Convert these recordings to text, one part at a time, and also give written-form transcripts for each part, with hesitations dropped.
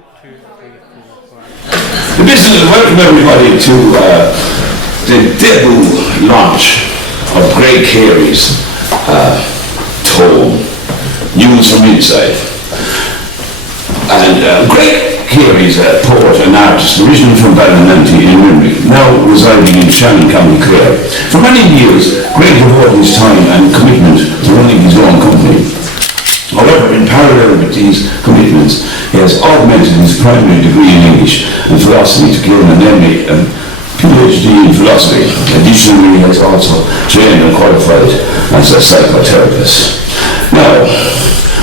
The business welcome everybody to the debut launch of Greg Carey's tome, News from Inside. And Greg Carey is a poet and artist, originally from Ballinanty in Limerick, now residing in Shannon, County Clare. For many years, Greg devoted his time and commitment to running his own company. However, in parallel with these commitments, he has augmented his primary degree in English and philosophy to gain an MA and PhD in philosophy. Additionally, he has also trained and qualified as a psychotherapist. Now,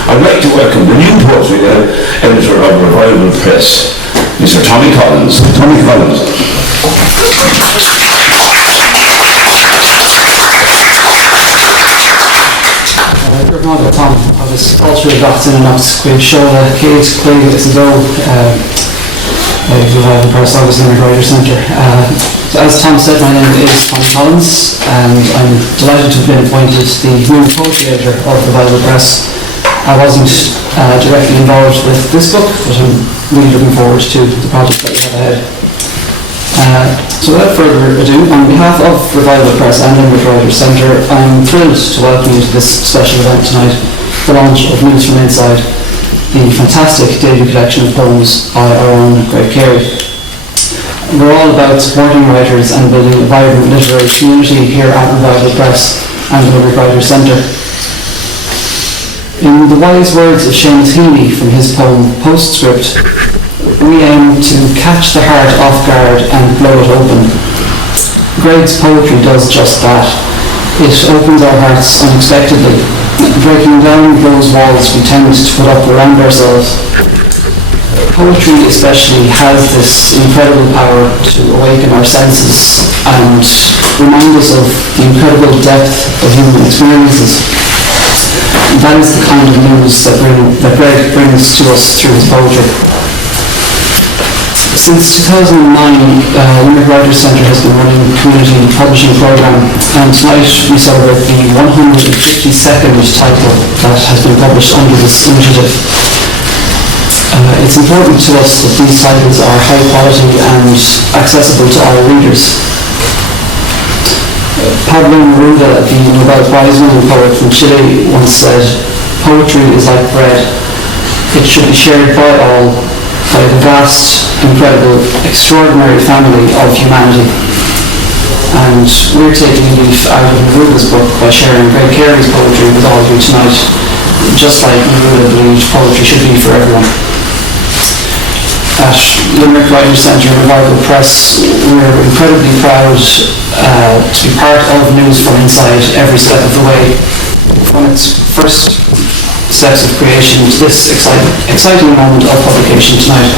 I'd like to welcome the new poetry editor of Revival Press, Mr. Tommy Collins. Tommy Collins. Tom, I was also in and out Queen Shola, Kate, Queen, it's a go. Revival Press, obviously Limerick Writers Centre. So as Tom said, my name is Tommy Collins, and I'm delighted to have been appointed the new poetry editor of Revival Press. I wasn't directly involved with this book, but I'm really looking forward to the project that we have ahead. So without further ado, on behalf of Revival Press and Limerick Writers Centre, I'm thrilled to welcome you to this special event tonight, the launch of News from Inside, the fantastic debut collection of poems by our own Greg Carey. We're all about supporting writers and building a vibrant literary community here at Revival Press and the Limerick Writers Centre. In the wise words of Seamus Heaney from his poem Postscript, we aim to catch the heart off guard and blow it open. Greg's poetry does just that. It opens our hearts unexpectedly, breaking down those walls we tend to put up around ourselves. Poetry especially has this incredible power to awaken our senses and remind us of the incredible depth of human experiences. That is the kind of news that Greg brings to us through his poetry. Since 2009, Limerick Writers Centre has been running a community publishing programme, and tonight we celebrate the 152nd title that has been published under this initiative. It's important to us that these titles are high quality and accessible to all readers. Pablo Neruda, the Nobel Prize-winning poet from Chile, once said, "Poetry is like bread. It should be shared by all, by the vast, incredible, extraordinary family of humanity." And we're taking a leaf out of Neruda's book by sharing Greg Carey's poetry with all of you tonight, just like Neruda believed poetry should be for everyone. At Limerick Writers Centre and Revival Press, we're incredibly proud to be part of News from Inside every step of the way, from its first steps of creation to this exciting moment of publication tonight.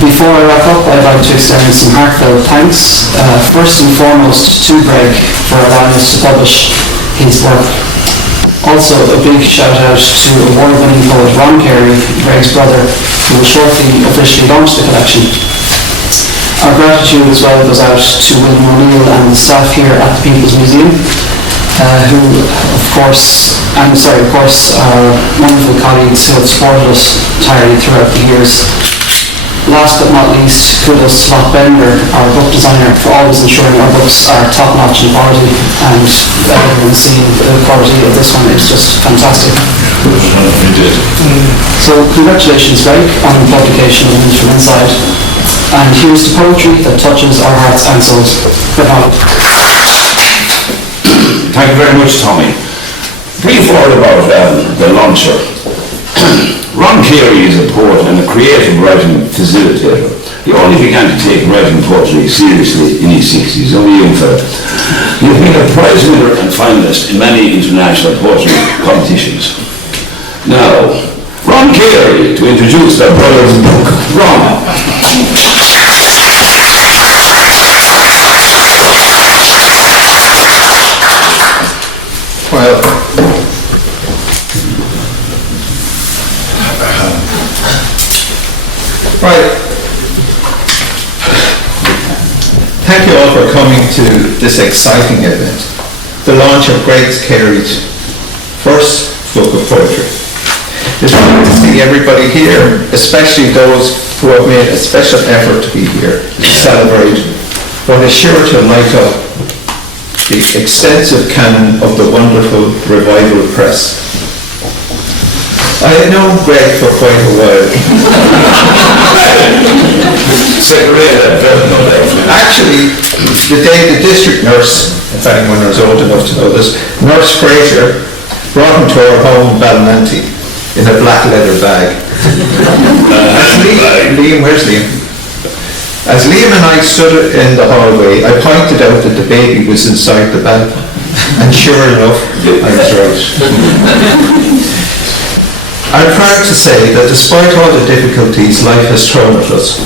Before I wrap up, I'd like to extend some heartfelt thanks, first and foremost to Greg for allowing us to publish his work. Also, a big shout out to award-winning poet Ron Carey, Greg's brother, who will shortly officially launch the collection. Our gratitude as well goes out to William O'Neill and the staff here at the People's Museum, who, of course, our wonderful colleagues who have supported us entirely throughout the years. Last but not least, kudos to Lot Bender, our book designer, for always ensuring our books are top-notch in quality, and everyone seeing the quality of this one is just fantastic. Indeed. So congratulations, Greg, on the publication of News from Inside, and here's the poetry that touches our hearts and souls. Good night. Thank you very much, Tommy. Brief word about the launcher. Ron Carey is a poet and a creative writing facilitator. He only began to take writing poetry seriously in his 60s, only a young fella. He has been a prize winner and finalist in many international poetry competitions. Now, Ron Carey to introduce their brother's book. Ron. Well, right. Thank you all for coming to this exciting event, the launch of Greg Carey's first book of poetry. It's good to see everybody here, especially those who have made a special effort to be here to celebrate what is sure to light up the extensive canon of the wonderful Revival Press. I had known Greg for quite a while. Actually, the day the district nurse, if anyone is old enough to know this, Nurse Fraser, brought him to our home in Ballinanty in a black leather bag. Liam, where's Liam? As Liam and I stood in the hallway, I pointed out that the baby was inside the bag. And sure enough, I was right. I'm proud to say that despite all the difficulties life has thrown at us,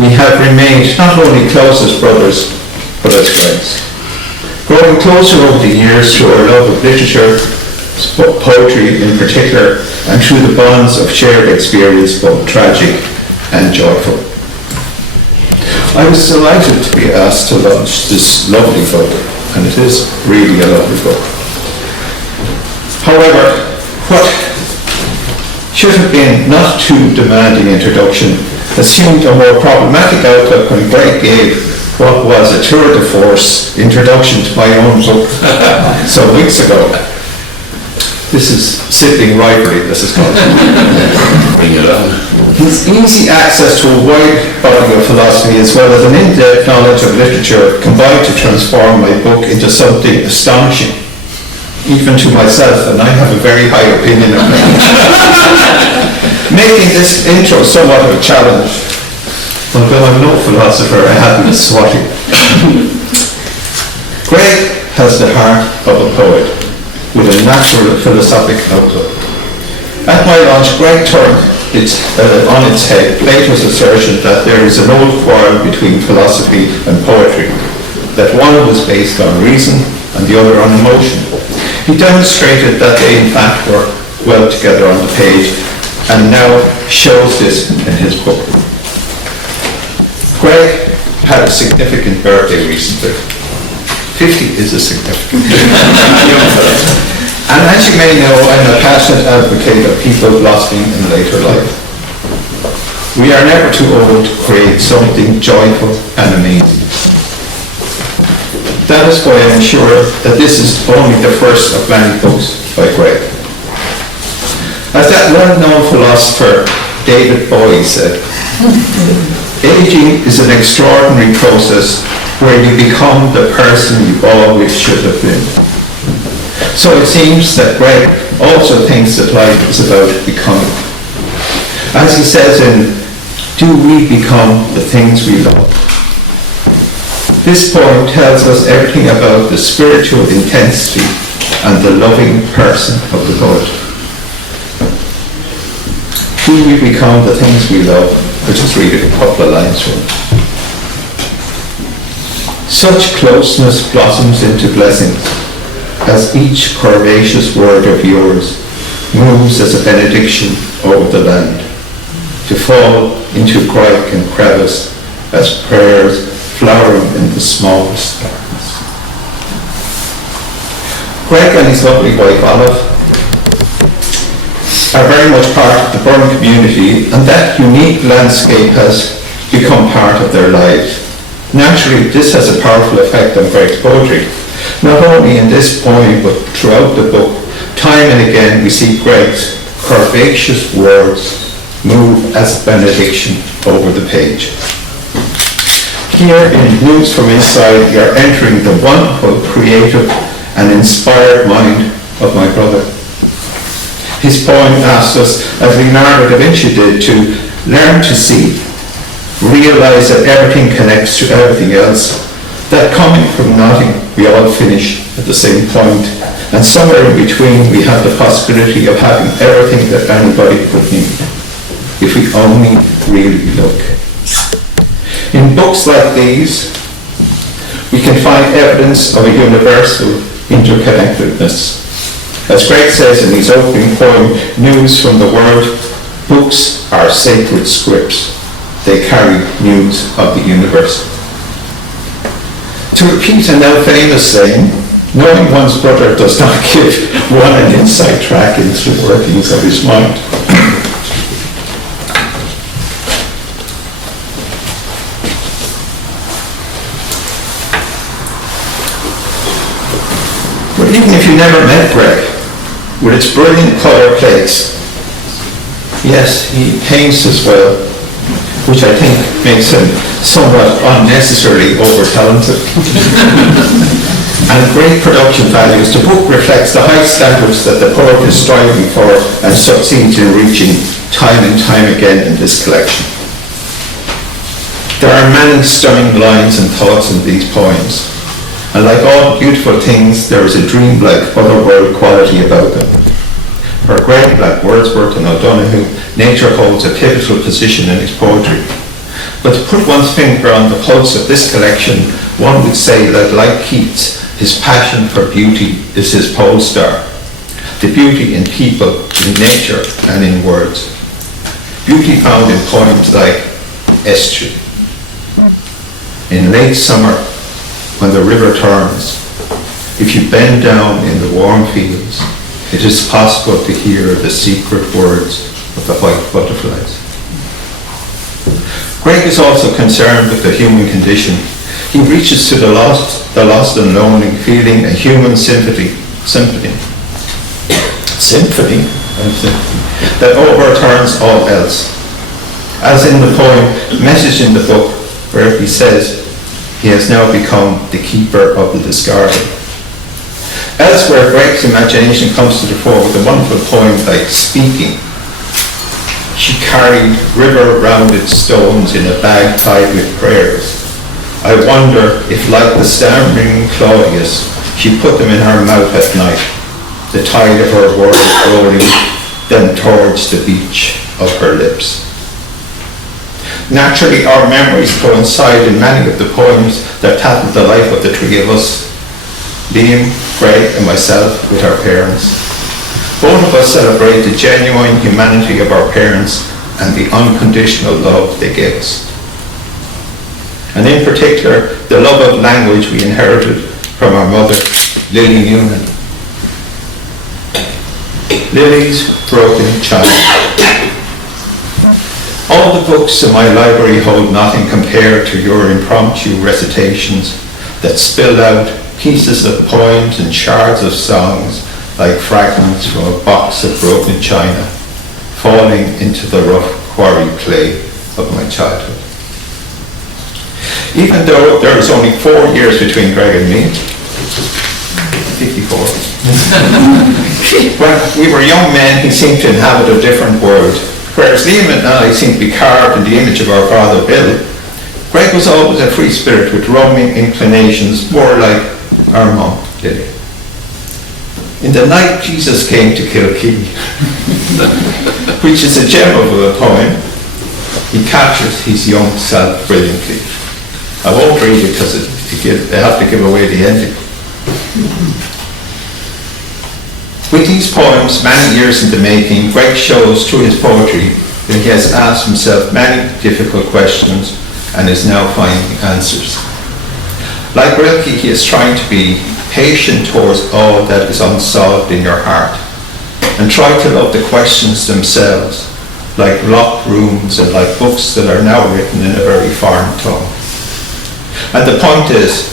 we have remained not only close as brothers, but as friends. Growing closer over the years through our love of literature, poetry in particular, and through the bonds of shared experience, both tragic and joyful. I was delighted to be asked to launch this lovely book, and it is really a lovely book. However, what should have been not too demanding introduction assumed a more problematic outlook when Greg gave what was a tour de force introduction to my own book some weeks ago. This is sibling rivalry, this is called. Bring it on. His easy access to a wide body of philosophy as well as an in-depth knowledge of literature combined to transform my book into something astonishing, even to myself, and I have a very high opinion of it. Making this intro somewhat of a challenge. Although I'm no philosopher, I have been swatting. Greg has the heart of a poet with a natural philosophic outlook. At my launch, Greg turned on its head Plato's assertion that there is an old quarrel between philosophy and poetry, that one was based on reason and the other on emotion. He demonstrated that they in fact work well together on the page, and now shows this in his book. Greg had a significant birthday recently. 50 is a significant And as you may know, I'm a passionate advocate of people blossoming in later life. We are never too old to create something joyful and amazing. That is why I ensure that this is only the first of many books by Greg. As that well-known philosopher David Bowie said, aging is an extraordinary process where you become the person you always should have been. So it seems that Greg also thinks that life is about becoming. As he says in Do We Become the Things We Love? This poem tells us everything about the spiritual intensity and the loving person of the poet. Do we become the things we love? Which is really a couple of lines from it. Such closeness blossoms into blessings as each curvaceous word of yours moves as a benediction over the land, to fall into crack and crevice as prayers flowering in the smallest darkness. Greg and his lovely wife Olive are very much part of the Burn community, and that unique landscape has become part of their lives. Naturally, this has a powerful effect on Greg's poetry. Not only in this poem, but throughout the book, time and again we see Greg's curvaceous words move as a benediction over the page. Here in News from Inside, you're entering the wonderful, creative and inspired mind of my brother. His poem asks us, as Leonardo da Vinci did, to learn to see, realize that everything connects to everything else, that coming from nothing, we all finish at the same point, and somewhere in between we have the possibility of having everything that anybody could need, if we only really look. In books like these, we can find evidence of a universal interconnectedness. As Greg says in his opening poem, News from the World, books are sacred scripts. They carry news of the universe. To repeat a now famous saying, Knowing one's brother does not give one an inside track into the workings of his mind. But even if you never met Greg, with its brilliant colour plates, yes, he paints as well, which I think makes him somewhat unnecessarily over-talented. And great production values, the book reflects the high standards that the poet is striving for and succeeds in reaching time and time again in this collection. There are many stunning lines and thoughts in these poems, and like all beautiful things, there is a dreamlike otherworld quality about them. For Greg, like Wordsworth and O'Donoghue, nature holds a pivotal position in his poetry. But to put one's finger on the pulse of this collection, one would say that, like Keats, his passion for beauty is his pole star. The beauty in people, in nature, and in words. Beauty found in poems like Estuary. In late summer, when the river turns, if you bend down in the warm fields, it is possible to hear the secret words of the white butterflies. Greg is also concerned with the human condition. He reaches to the lost and lonely, feeling a human symphony that overturns all else. As in the poem Message in the Book, where he says he has now become the keeper of the discarded. Elsewhere, Greg's imagination comes to the fore with a wonderful poem like Speaking. She carried river-rounded stones in a bag tied with prayers. I wonder if, like the stammering Claudius, she put them in her mouth at night, the tide of her words rolling then towards the beach of her lips. Naturally, our memories coincide in many of the poems that tackle the life of the three of us, Liam, Greg, and myself, with our parents. Both of us celebrate the genuine humanity of our parents and the unconditional love they gave us. And in particular, the love of language we inherited from our mother, Lily Newman. Lily's Broken Child. All the books in my library hold nothing compared to your impromptu recitations that spilled out pieces of poems and shards of songs like fragments from a box of broken china, falling into the rough quarry clay of my childhood. Even though there is only 4 years between Greg and me, 54, when we were young men, he seemed to inhabit a different world. Whereas Liam and I seemed to be carved in the image of our father Bill, Greg was always a free spirit with roaming inclinations, more like our mum, Lily. In the night Jesus came to Kilkee, which is a gem of a poem, he captures his young self brilliantly. I won't read it because I have to give away the ending. With these poems, many years in the making, Greg shows through his poetry that he has asked himself many difficult questions and is now finding answers. Like Rilke, he is trying to be patient towards all that is unsolved in your heart and try to love the questions themselves, like locked rooms and like books that are now written in a very foreign tongue. And the point is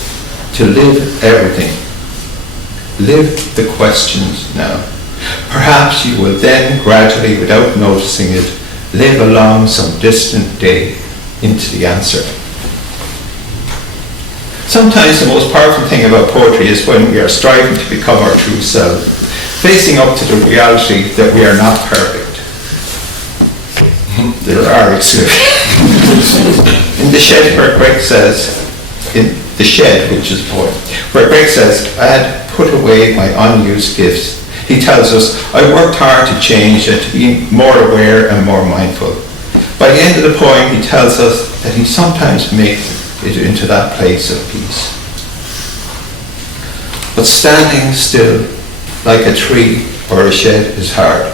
to live everything. Live the questions now. Perhaps you will then gradually, without noticing it, live along some distant day into the answer. Sometimes the most powerful thing about poetry is when we are striving to become our true self, facing up to the reality that we are not perfect. There are exceptions. In The Shed, where Greg says, in The Shed, which is a poem, where Greg says, I had put away my unused gifts. He tells us, I worked hard to change and to be more aware and more mindful. By the end of the poem, he tells us that he sometimes makes it into that place of peace. But standing still, like a tree or a shed, is hard.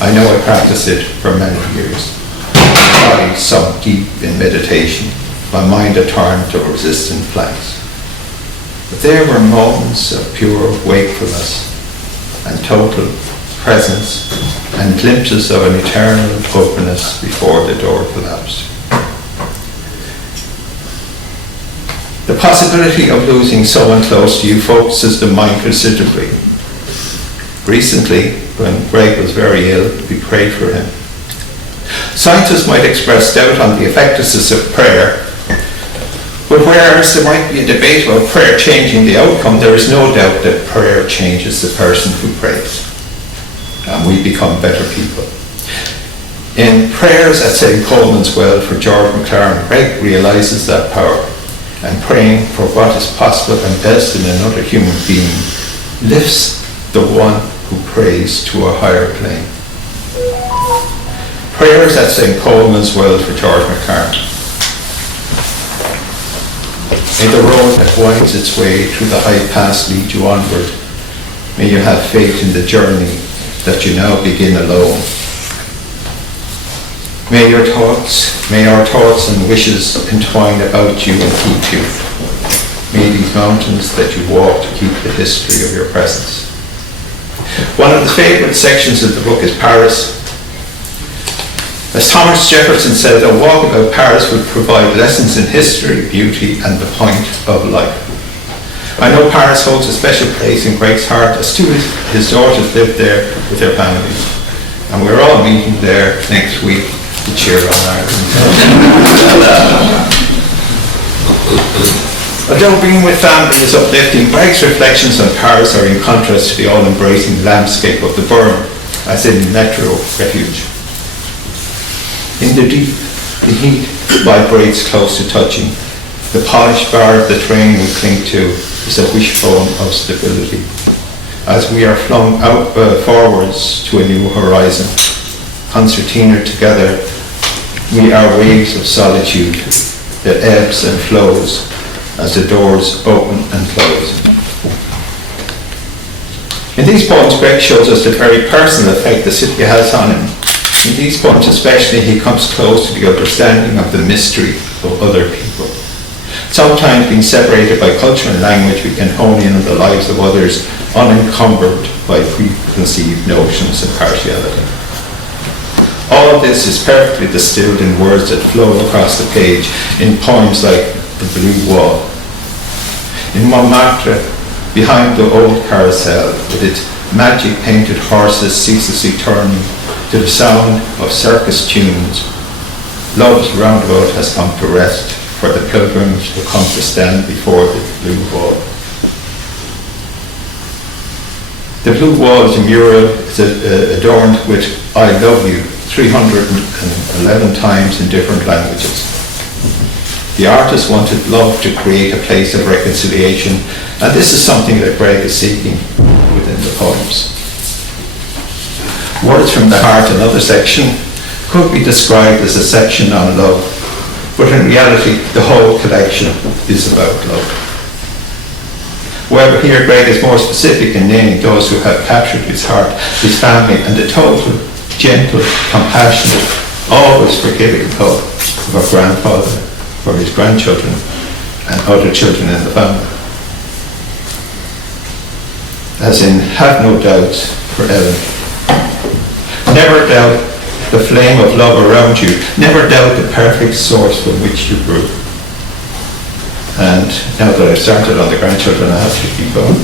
I know I practiced it for many years. My body sunk deep in meditation, my mind a torrent of resistant flanks. But there were moments of pure wakefulness and total presence and glimpses of an eternal openness before the door collapsed. The possibility of losing someone close to you focuses the mind considerably. Recently, when Greg was very ill, we prayed for him. Scientists might express doubt on the effectiveness of prayer, but whereas there might be a debate about prayer changing the outcome, there is no doubt that prayer changes the person who prays, and we become better people. In Prayers at St. Coleman's Well for George McLaren, Greg realises that power, and praying for what is possible and best in another human being lifts the one who prays to a higher plane. Prayers at St. Coleman's Well for George McLaren. May the road that winds its way through the high pass lead you onward. May you have faith in the journey that you now begin alone. May our thoughts and wishes entwine about you and keep you. May these mountains that you walk keep the history of your presence. One of the favourite sections of the book is Paris. As Thomas Jefferson said, a walk about Paris would provide lessons in history, beauty, and the point of life. I know Paris holds a special place in Greg's heart, as two of his daughters live there with their families. And we're all meeting there next week to cheer on Ireland. Although being with family is uplifting, Greg's reflections on Paris are in contrast to the all-embracing landscape of the Burn, as in Metro Refuge. In the deep, the heat vibrates close to touching. The polished bar of the train we cling to is a wishbone of stability. As we are flung out forwards to a new horizon, concertina together, we are waves of solitude that ebbs and flows as the doors open and close. In these poems, Greg shows us the very personal effect the city has on him. In these poems especially, he comes close to the understanding of the mystery of other people. Sometimes being separated by culture and language, we can hone in on the lives of others unencumbered by preconceived notions of partiality. All of this is perfectly distilled in words that flow across the page in poems like The Blue Wall. In Montmartre, behind the old carousel, with its magic painted horses ceaselessly turning to the sound of circus tunes, love's roundabout has come to rest for the pilgrims who come to stand before the Blue Wall. The Blue Wall is a mural adorned with I love you 311 times in different languages. The artist wanted love to create a place of reconciliation, and this is something that Greg is seeking within the poems. Words from the Heart, another section, could be described as a section on love, but in reality the whole collection is about love. However, here Greg is more specific in naming those who have captured his heart, his family, and the total, gentle, compassionate, always forgiving love of a grandfather for his grandchildren and other children in the family. As in, have no doubts for Ellen. Never doubt the flame of love around you. Never doubt the perfect source from which you grew. And now that I've started on the grandchildren, I have to keep going.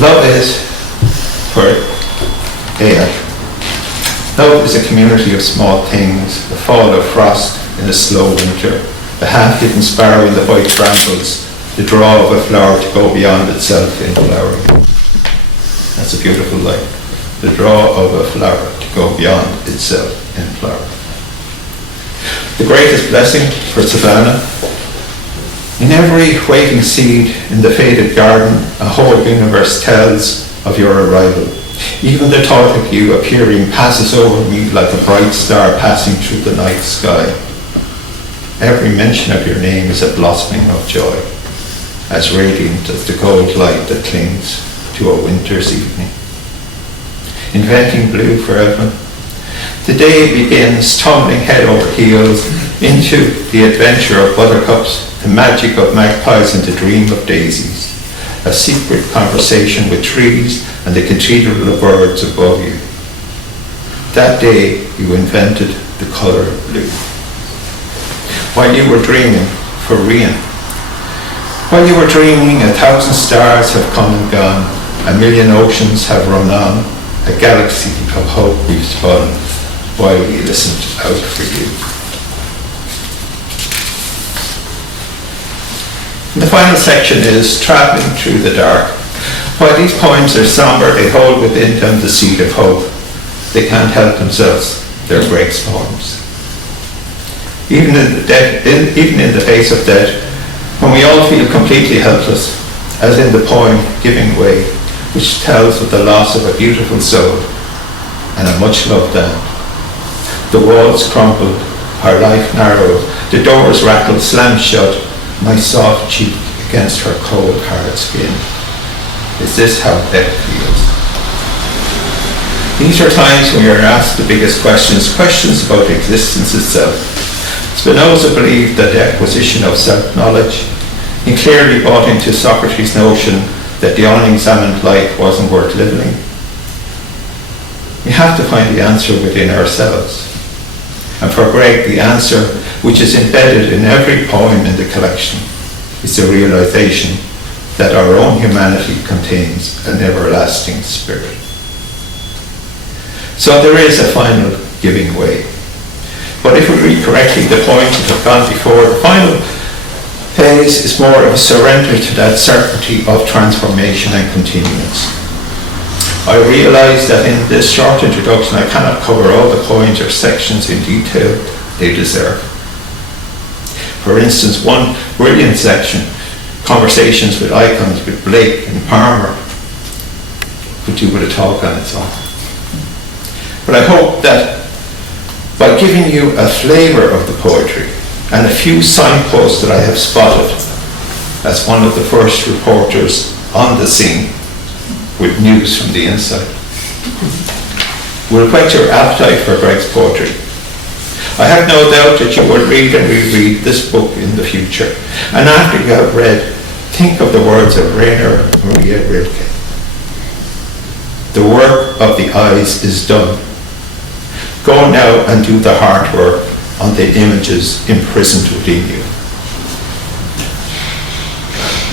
Love is, for Aya, love is a community of small things, the fall of frost in a slow winter, the half-hidden sparrow in the white brambles, the draw of a flower to go beyond itself in flowering. That's a beautiful line. The draw of a flower to go beyond itself in flowering. The greatest blessing for Savannah. In every waiting seed in the faded garden, a whole universe tells of your arrival. Even the thought of you appearing passes over me like a bright star passing through the night sky. Every mention of your name is a blossoming of joy, as radiant as the gold light that clings to a winter's evening. Inventing blue for Evelyn. The day begins tumbling head over heels into the adventure of buttercups, the magic of magpies and the dream of daisies, a secret conversation with trees and the cathedral of birds above you. That day you invented the colour blue. While you were dreaming, for Rian, while you were dreaming, 1,000 stars have come and gone, 1,000,000 oceans have run on, a galaxy of hope we've spun, while we listened out for you. The final section is travelling through the dark. While these poems are sombre, they hold within them the seed of hope. They can't help themselves. They're Greg's poems. Even in the face of death, when we all feel completely helpless, as in the poem Giving Way, which tells of the loss of a beautiful soul and a much-loved aunt. The walls crumbled, her life narrowed, the doors rattled, slammed shut, my soft cheek against her cold, hard skin. Is this how death feels? These are times when we are asked the biggest questions, questions about existence itself. Spinoza believed that the acquisition of self-knowledge, he clearly bought into Socrates' notion that the unexamined life wasn't worth living. We have to find the answer within ourselves. And for Greg, the answer, which is embedded in every poem in the collection, is the realization that our own humanity contains an everlasting spirit. So there is a final giving way. But if we read correctly the poems that have gone before, the final phase is more of a surrender to that certainty of transformation and continuance. I realise that in this short introduction I cannot cover all the poems or sections in detail they deserve. For instance, one brilliant section, Conversations with Icons with Blake and Palmer, could do with a talk on its own. But I hope that by giving you a flavour of the poetry and a few signposts that I have spotted as one of the first reporters on the scene with news from the inside, will whet your appetite for Greg's poetry. I have no doubt that you will read and reread this book in the future, and after you have read, think of the words of Rainer Maria Rilke. The work of the eyes is done. Go now and do the hard work on the images imprisoned within you.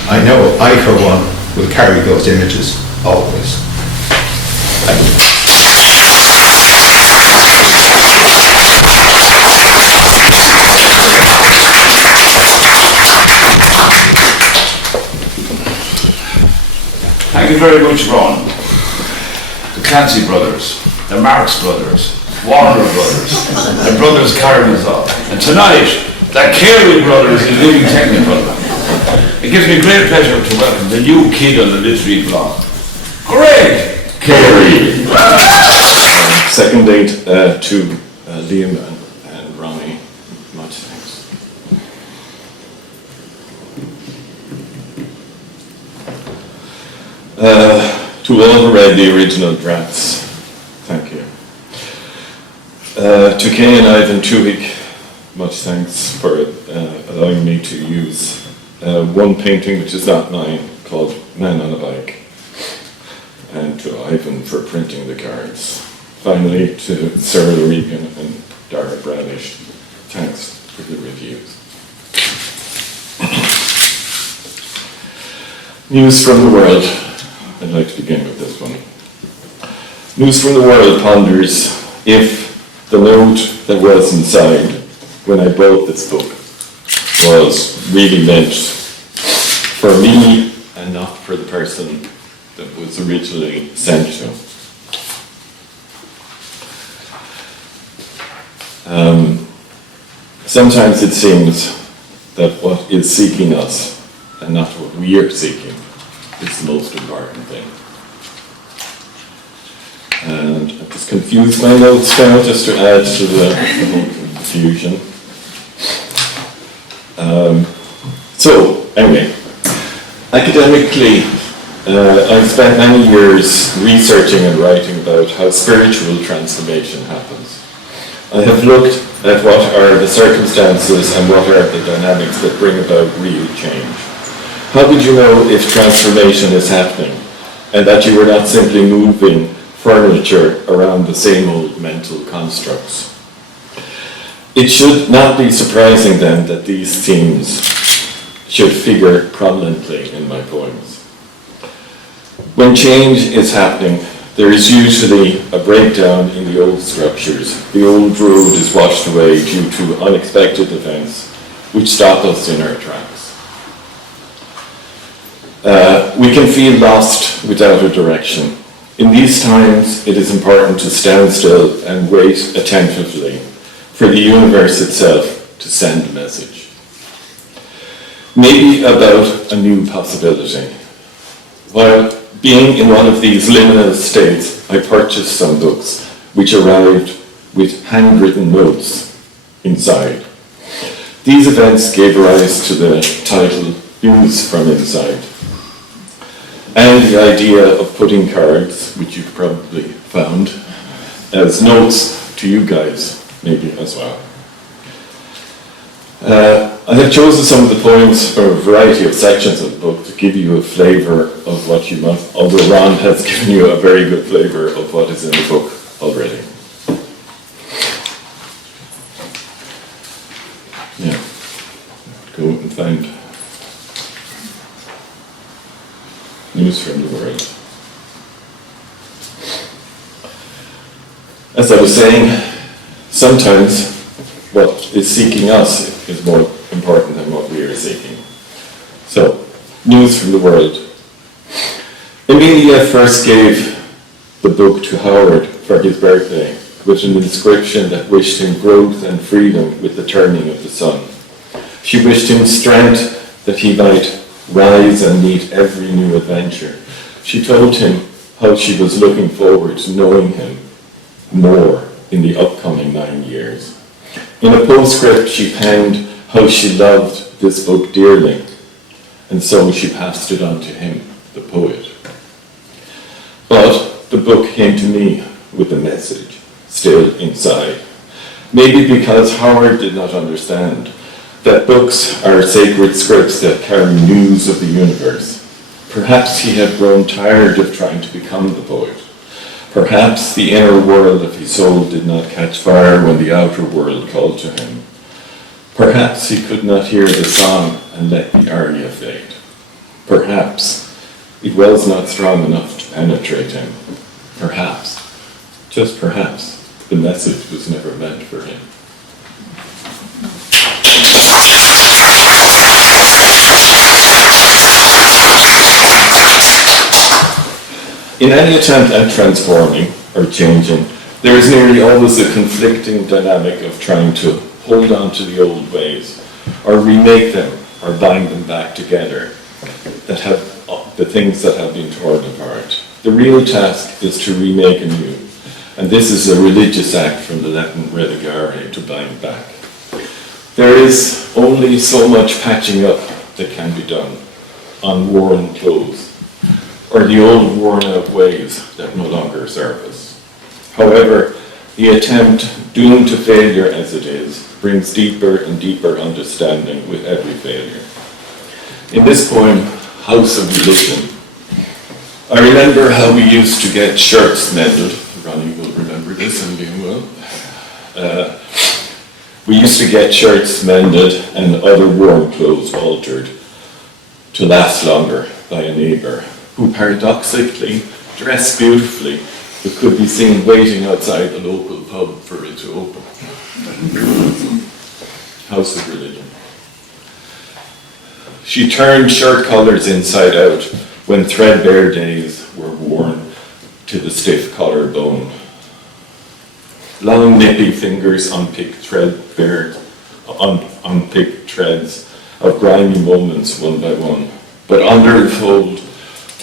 I know I, for one, will carry those images always. Thank you. Thank you very much, Ron. The Clancy brothers, the Marx brothers, Warner brothers, the brothers Karamazov, and tonight, the Carey brothers is living technical. It gives me great pleasure to welcome the new kid on the literary block, Greg Carey. Second date to Liam and Ronnie. Much thanks. To all who read the original drafts, thank you. To Kay and Ivan Tuig, much thanks for allowing me to use one painting which is not mine, called Man on a Bike, and to Ivan for printing the cards. Finally, to Sarah Regan and Dara Bradish, thanks for the reviews. News from the world. I'd like to begin with this one. News from the world ponders if the note that was inside when I bought this book was really meant for me and not for the person that was originally sent to. Sometimes it seems that what is seeking us and not what we are seeking is the most important thing. And I've just confused my notes now just to add to the whole confusion. So, anyway, academically, I've spent many years researching and writing about how spiritual transformation happens. I have looked at what are the circumstances and what are the dynamics that bring about real change. How would you know if transformation is happening and that you are not simply moving furniture around the same old mental constructs? It should not be surprising then that these themes should figure prominently in my poems. When change is happening, there is usually a breakdown in the old structures. The old road is washed away due to unexpected events which stop us in our tracks. We can feel lost without a direction. In these times, it is important to stand still and wait attentively for the universe itself to send a message. Maybe about a new possibility. While being in one of these liminal states, I purchased some books which arrived with handwritten notes inside. These events gave rise to the title News from Inside, and the idea of putting cards, which you've probably found, as notes to you guys, maybe as well. I have chosen some of the poems from a variety of sections of the book to give you a flavour of what you might, although Ron has given you a very good flavour of what is in the book already. Yeah, go and find news from the world. As I was saying, sometimes what is seeking us is more important than what we are seeking. So, news from the world. Emilia first gave the book to Howard for his birthday with an inscription that wished him growth and freedom with the turning of the sun. She wished him strength that he might rise and meet every new adventure. She told him how she was looking forward to knowing him more in the upcoming 9 years. In a postscript, she penned how she loved this book dearly, and so she passed it on to him, the poet. But the book came to me with a message still inside. Maybe because Howard did not understand that books are sacred scripts that carry news of the universe. Perhaps he had grown tired of trying to become the poet. Perhaps the inner world of his soul did not catch fire when the outer world called to him. Perhaps he could not hear the song and let the aria fade. Perhaps it was not strong enough to penetrate him. Perhaps, just perhaps, the message was never meant for him. In any attempt at transforming or changing, there is nearly always a conflicting dynamic of trying to hold on to the old ways, or remake them, or bind them back together, that have the things that have been torn apart. The real task is to remake anew, and this is a religious act from the Latin redigare, to bind back. There is only so much patching up that can be done on worn clothes, or the old worn-out ways that no longer serve us. However, the attempt, doomed to failure as it is, brings deeper and deeper understanding with every failure. In this poem, House of Religion, I remember how we used to get shirts mended. Ronnie will remember this, and Liam will. We used to get shirts mended and other worn clothes altered to last longer by a neighbour, who paradoxically dressed beautifully, but could be seen waiting outside the local pub for it to open. House of Religion. She turned shirt collars inside out when threadbare days were worn to the stiff collarbone. Long nippy fingers unpicked unpicked threads of grimy moments one by one, but under the fold,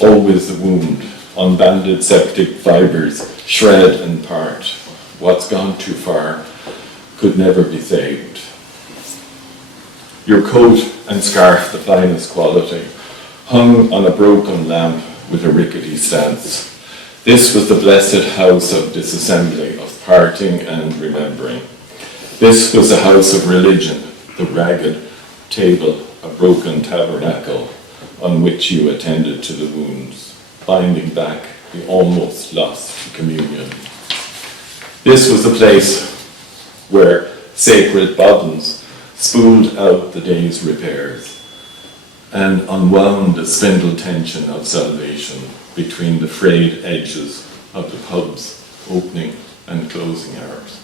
always the wound, unbanded septic fibres, shred and part. What's gone too far could never be saved. Your coat and scarf, the finest quality, hung on a broken lamp with a rickety stance. This was the blessed house of disassembly, of parting and remembering. This was a house of religion, the ragged table, a broken tabernacle on which you attended to the wounds, binding back the almost lost communion. This was the place where sacred bobbins spooled out the day's repairs and unwound the spindle tension of salvation between the frayed edges of the pub's opening and closing hours.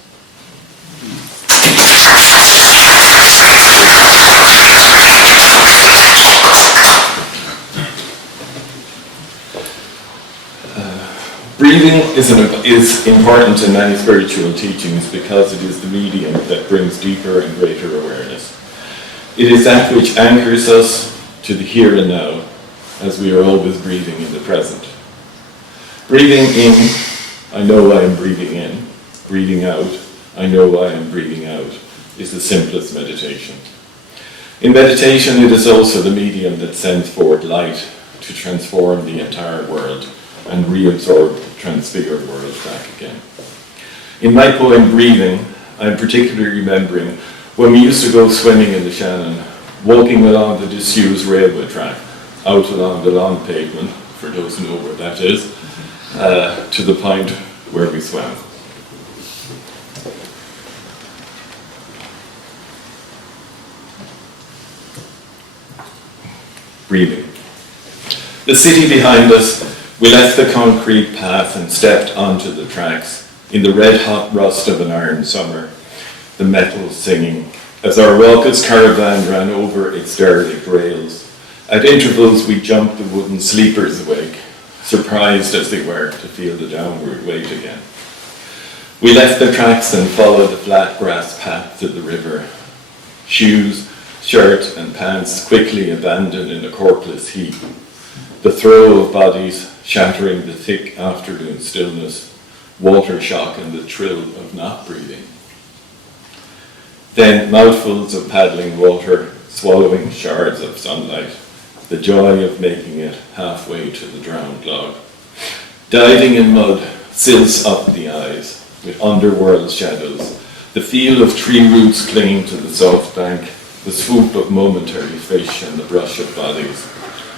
Breathing is important in many spiritual teachings because it is the medium that brings deeper and greater awareness. It is that which anchors us to the here and now, as we are always breathing in the present. Breathing in, I know I am breathing in. Breathing out, I know I am breathing out, is the simplest meditation. In meditation, it is also the medium that sends forth light to transform the entire world and reabsorb the transfigured world back again. In my poem, Breathing, I'm particularly remembering when we used to go swimming in the Shannon, walking along the disused railway track, out along the long pavement, for those who know where that is, to the point where we swam. Breathing. The city behind us, we left the concrete path and stepped onto the tracks in the red-hot rust of an iron summer, the metal singing, as our raucous caravan ran over its derelict rails. At intervals, we jumped the wooden sleepers awake, surprised as they were to feel the downward weight again. We left the tracks and followed the flat grass path to the river. Shoes, shirt and pants quickly abandoned in a corpless heap. The throw of bodies shattering the thick afternoon stillness, water shock and the thrill of not breathing. Then mouthfuls of paddling water, swallowing shards of sunlight, the joy of making it halfway to the drowned log. Diving in mud, silts up the eyes, with underworld shadows, the feel of tree roots clinging to the soft bank, the swoop of momentary fish and the brush of bodies.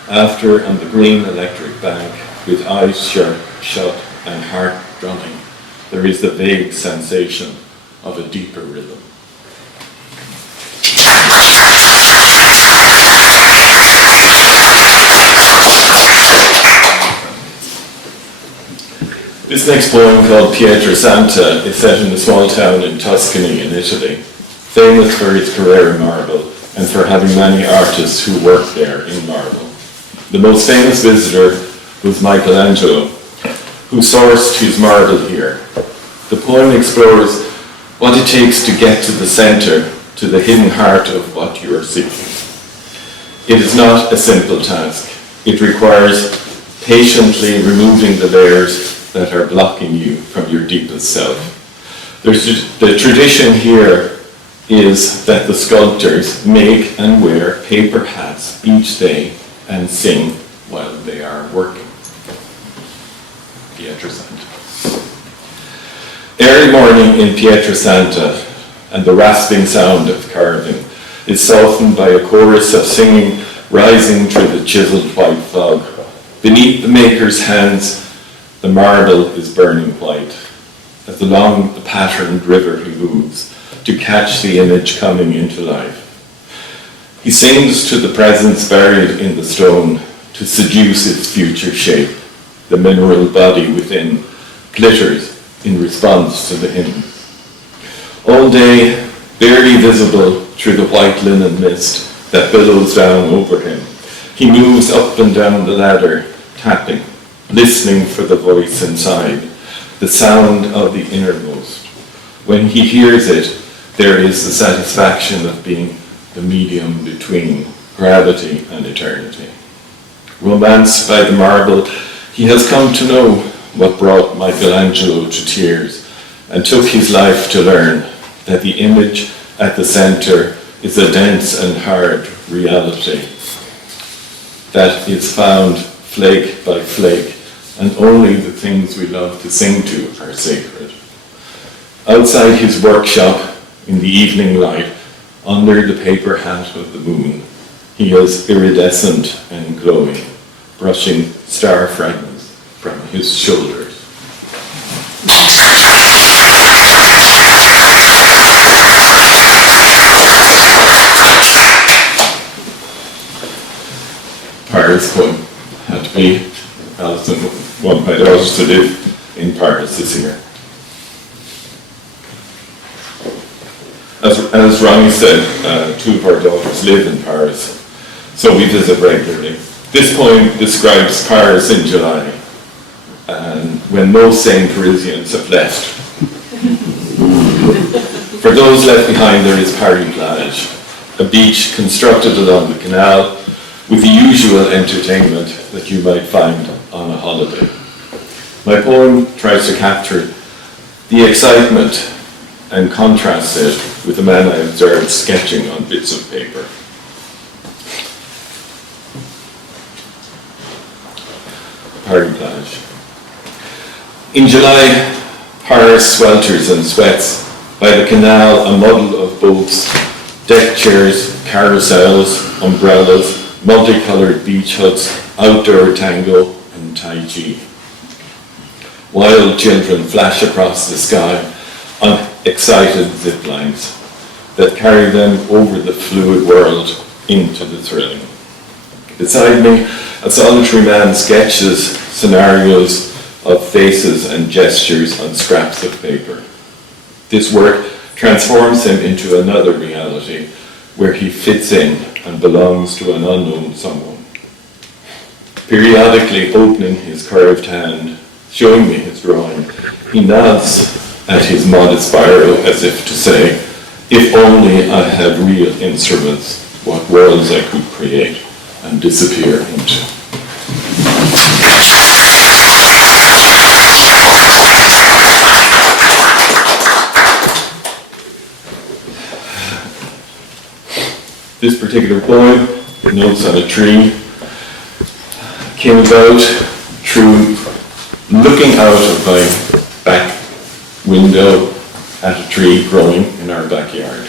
After, on the green electric bank, with eyes shut and heart drumming, there is the vague sensation of a deeper rhythm. This next poem, called Pery Sq, is set in a small town in Tuscany in Italy, famous for its Carrara marble and for having many artists who work there in marble. The most famous visitor was Michelangelo, who sourced his marble here. The poem explores what it takes to get to the center, to the hidden heart of what you are seeking. It is not a simple task. It requires patiently removing the layers that are blocking you from your deepest self. The tradition here is that the sculptors make and wear paper hats each day and sing while they are working. Pery Sq. Early morning in Pery Sq, and the rasping sound of carving is softened by a chorus of singing rising through the chiseled white fog. Beneath the maker's hands, the marble is burning white. As along the patterned river he moves to catch the image coming into life. He sings to the presence buried in the stone to seduce its future shape. The mineral body within glitters in response to the hymn. All day, barely visible through the white linen mist that billows down over him, he moves up and down the ladder, tapping, listening for the voice inside, the sound of the innermost. When he hears it, there is the satisfaction of being the medium between gravity and eternity. Romanced by the marble, he has come to know what brought Michelangelo to tears and took his life to learn that the image at the center is a dense and hard reality that is found flake by flake, and only the things we love to sing to are sacred. Outside his workshop in the evening light, under the paper hat of the moon, he is iridescent and glowing, brushing star fragments from his shoulders. Paris poem had to be. Alison wanted my daughter to live in Paris this year. As Ronnie said, two of our daughters live in Paris, so we visit regularly. This poem describes Paris in July, and when most sane Parisians have left. For those left behind, there is Pery Sq, a beach constructed along the canal with the usual entertainment that you might find on a holiday. My poem tries to capture the excitement and contrast it with the man I observed sketching on bits of paper. Pery Sq. In July, Paris swelters and sweats. By the canal, a muddle of boats, deck chairs, carousels, umbrellas, multicolored beach huts, outdoor tango and tai chi. Wild children flash across the sky on excited zip lines that carry them over the fluid world into the thrilling. Beside me, a solitary man sketches scenarios of faces and gestures on scraps of paper. This work transforms him into another reality where he fits in and belongs to an unknown someone. Periodically opening his curved hand, showing me his drawing, he nods at his modest biro as if to say, if only I had real instruments, what worlds I could create and disappear into. This particular poem, Notes on a Tree, came about through looking out of my back window at a tree growing in our backyard.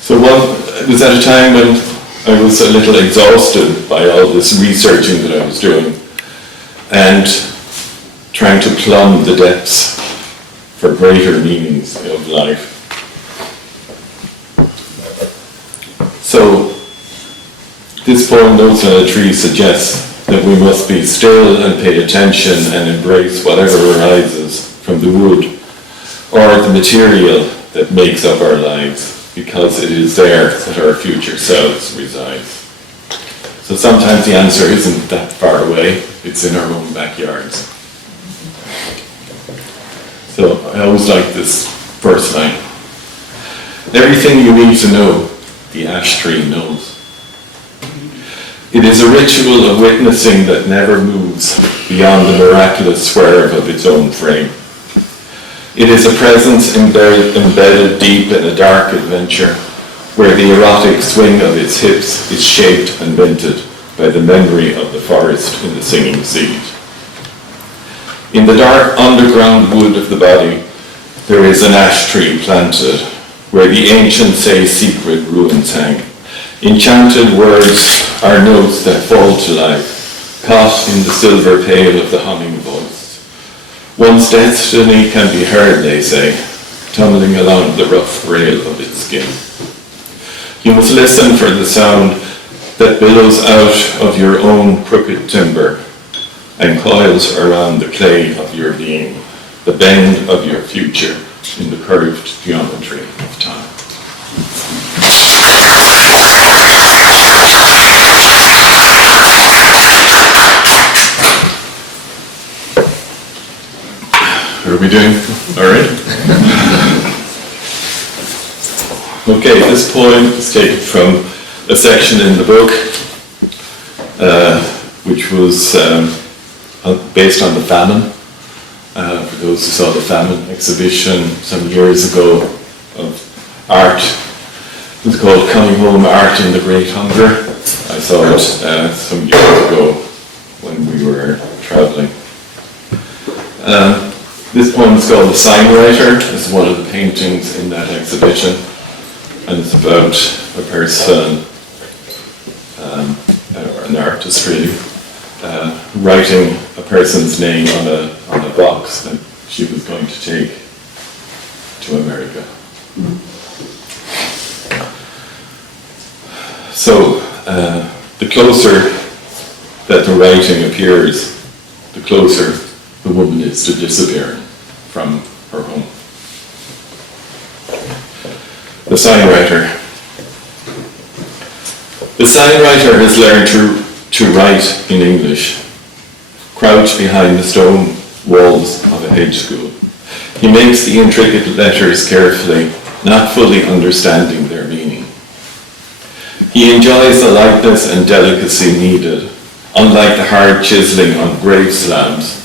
So it was at a time when I was a little exhausted by all this researching that I was doing and trying to plumb the depths for greater meanings of life. So this poem, Notes on a Tree, suggests that we must be still and pay attention and embrace whatever arises from the wood or the material that makes up our lives, because it is there that our future selves resides. So sometimes the answer isn't that far away, it's in our own backyards. So I always like this first line. Everything you need to know, the ash tree knows. It is a ritual of witnessing that never moves beyond the miraculous swerve of its own frame. It is a presence embedded deep in a dark adventure, where the erotic swing of its hips is shaped and minted by the memory of the forest in the singing seed. In the dark underground wood of the body, there is an ash tree planted, where the ancients say secret ruins hang. Enchanted words are notes that fall to life, caught in the silver pale of the humming voice. One's destiny can be heard, they say, tumbling along the rough rail of its skin. You must listen for the sound that billows out of your own crooked timber and coils around the clay of your being, the bend of your future in the curved geometry of time. What are we doing? All right. Okay, this poem is taken from a section in the book, which was based on the famine. For those who saw the famine exhibition some years ago of art, it was called Coming Home Art in the Great Hunger. I saw it some years ago when we were traveling. This poem is called The Signwriter. It's one of the paintings in that exhibition, and it's about a person, or an artist really, writing a person's name on a box that she was going to take to America. So, the closer that the writing appears, the closer the woman is to disappearing from her home. The signwriter. The signwriter has learned to write in English, crouched behind the stone walls of a hedge school. He makes the intricate letters carefully, not fully understanding their meaning. He enjoys the lightness and delicacy needed, unlike the hard chiseling on grave slabs.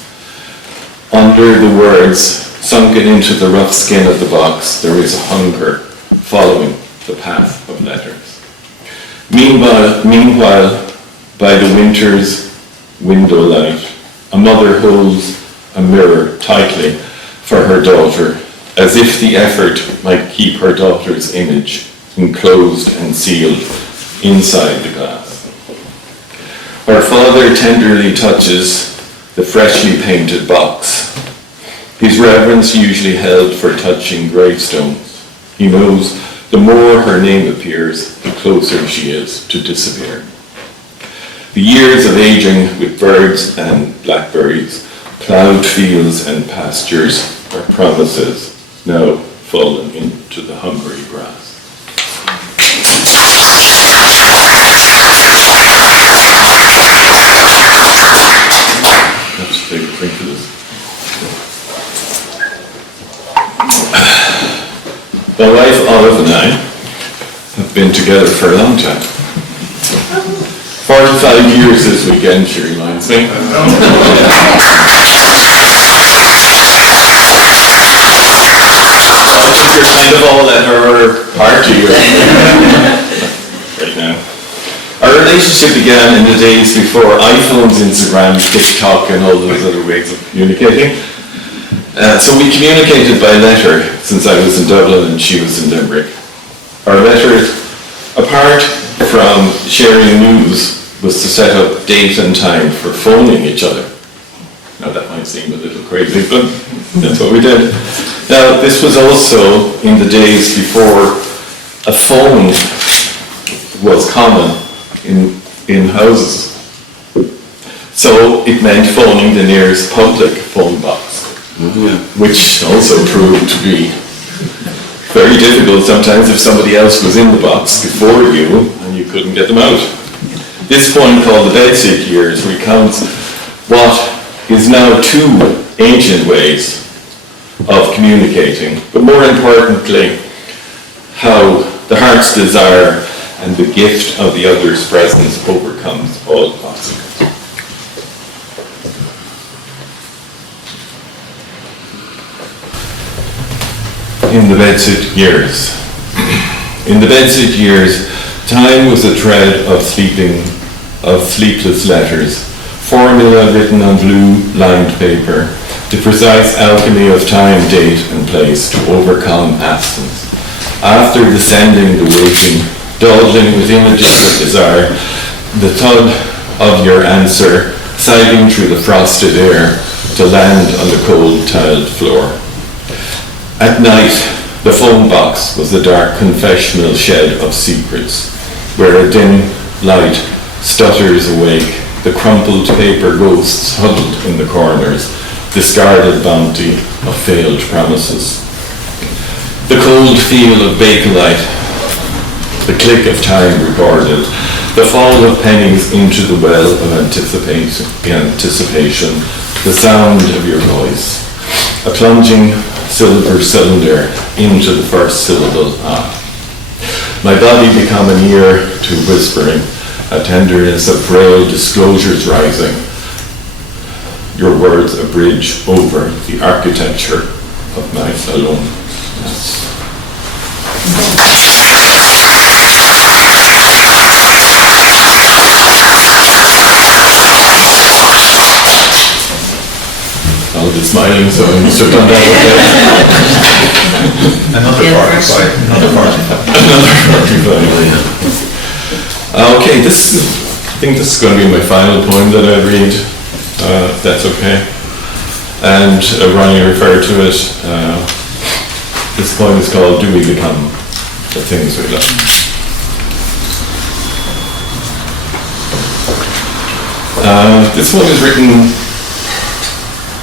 Under the words, sunken into the rough skin of the box, there is a hunger following the path of letters. Meanwhile, by the winter's window light, a mother holds a mirror tightly for her daughter, as if the effort might keep her daughter's image enclosed and sealed inside the glass. Her father tenderly touches the freshly painted box. His reverence usually held for touching gravestones. He knows the more her name appears, the closer she is to disappear. The years of aging with birds and blackberries, plowed fields and pastures are promises now fallen into the hungry grass. Let's take a drink of this. My wife Olive and I have been together for a long time. 45 years this weekend, she reminds me. I think you're kind of all at our party right now. Our relationship began in the days before iPhones, Instagram, TikTok, and all those other ways of communicating. So we communicated by letter since I was in Dublin and she was in Limerick. Our letters, apart from sharing news, was to set up date and time for phoning each other. Now that might seem a little crazy, but that's what we did. Now this was also in the days before a phone was common in houses. So it meant phoning the nearest public phone box, which also proved to be very difficult sometimes if somebody else was in the box before you and you couldn't get them out. This poem called The Bedsit Years recounts what is now two ancient ways of communicating, but more importantly, how the heart's desire and the gift of the other's presence overcomes all obstacles. In the bedsit years. In the bedsit years, time was a thread of sleepless letters, formula written on blue-lined paper, the precise alchemy of time, date, and place to overcome absence. After descending the waiting, dawdling with images of desire, the thud of your answer siding through the frosted air to land on the cold tiled floor. At night, the phone box was the dark confessional shed of secrets, where a dim light stutters awake, the crumpled paper ghosts huddled in the corners, discarded bounty of failed promises. The cold feel of bakelite, the click of time recorded, the fall of pennies into the well of anticipation, the sound of your voice, a plunging silver cylinder into the first syllable ah. My body become an ear to whispering, a tenderness of frail disclosures rising, your words a bridge over the architecture of my aloneness. I'll just smiling, so I must have done that okay. Another 45. Another 45. Another 45. Okay, I think this is going to be my final poem that I read, if that's okay. And Ronnie referred to it. This poem is called "Do We Become the Things We Love?" This one was written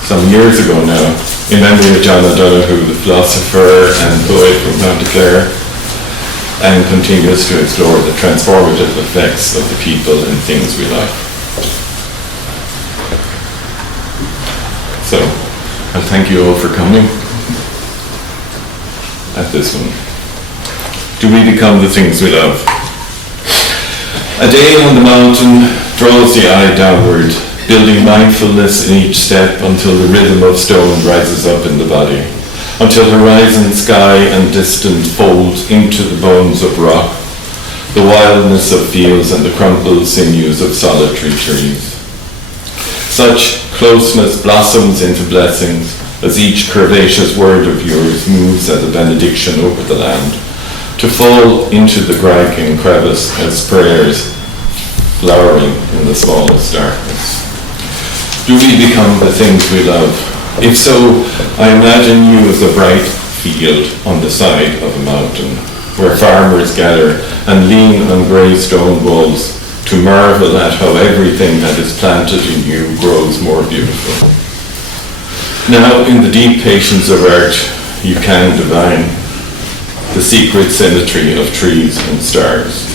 some years ago now, in memory of John O'Donoghue, the philosopher and poet from County Clare, and continues to explore the transformative effects of the people and things we like. So, I'll thank you all for coming at this one. Do we become the things we love? A day on the mountain draws the eye downward, building mindfulness in each step until the rhythm of stone rises up in the body, until horizon, sky and distant fold into the bones of rock, the wildness of fields and the crumpled sinews of solitary trees. Such closeness blossoms into blessings as each curvaceous word of yours moves as a benediction over the land, to fall into the crag and crevice as prayers flowering in the smallest darkness. Do we become the things we love? If so, I imagine you as a bright field on the side of a mountain, where farmers gather and lean on grey stone walls to marvel at how everything that is planted in you grows more beautiful. Now, in the deep patience of art, you can divine the secret symmetry of trees and stars.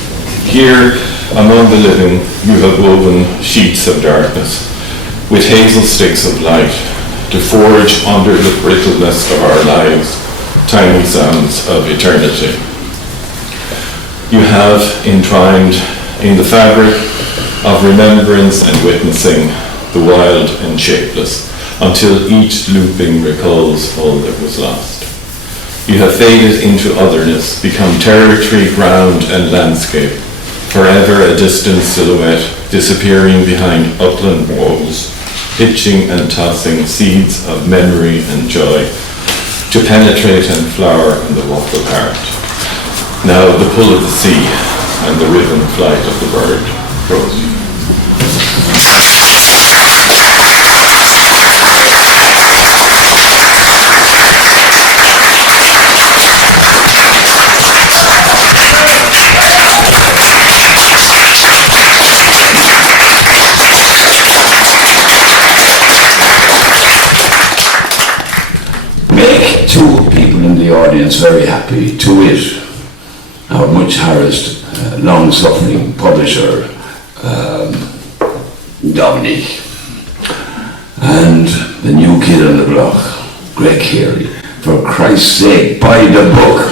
Here, among the living, you have woven sheets of darkness with hazel sticks of light to forge under the brittleness of our lives tiny sounds of eternity. You have entwined in the fabric of remembrance and witnessing the wild and shapeless, until each looping recalls all that was lost. You have faded into otherness, become territory, ground and landscape, forever a distant silhouette, disappearing behind upland walls, pitching and tossing seeds of memory and joy, to penetrate and flower in the wattled heart. Now the pull of the sea and the rhythm flight of the bird grows. Make two people in the audience very happy. To wit, our much harassed, long-suffering publisher, Dominic, and the new kid on the block, Greg Carey. For Christ's sake, buy the book.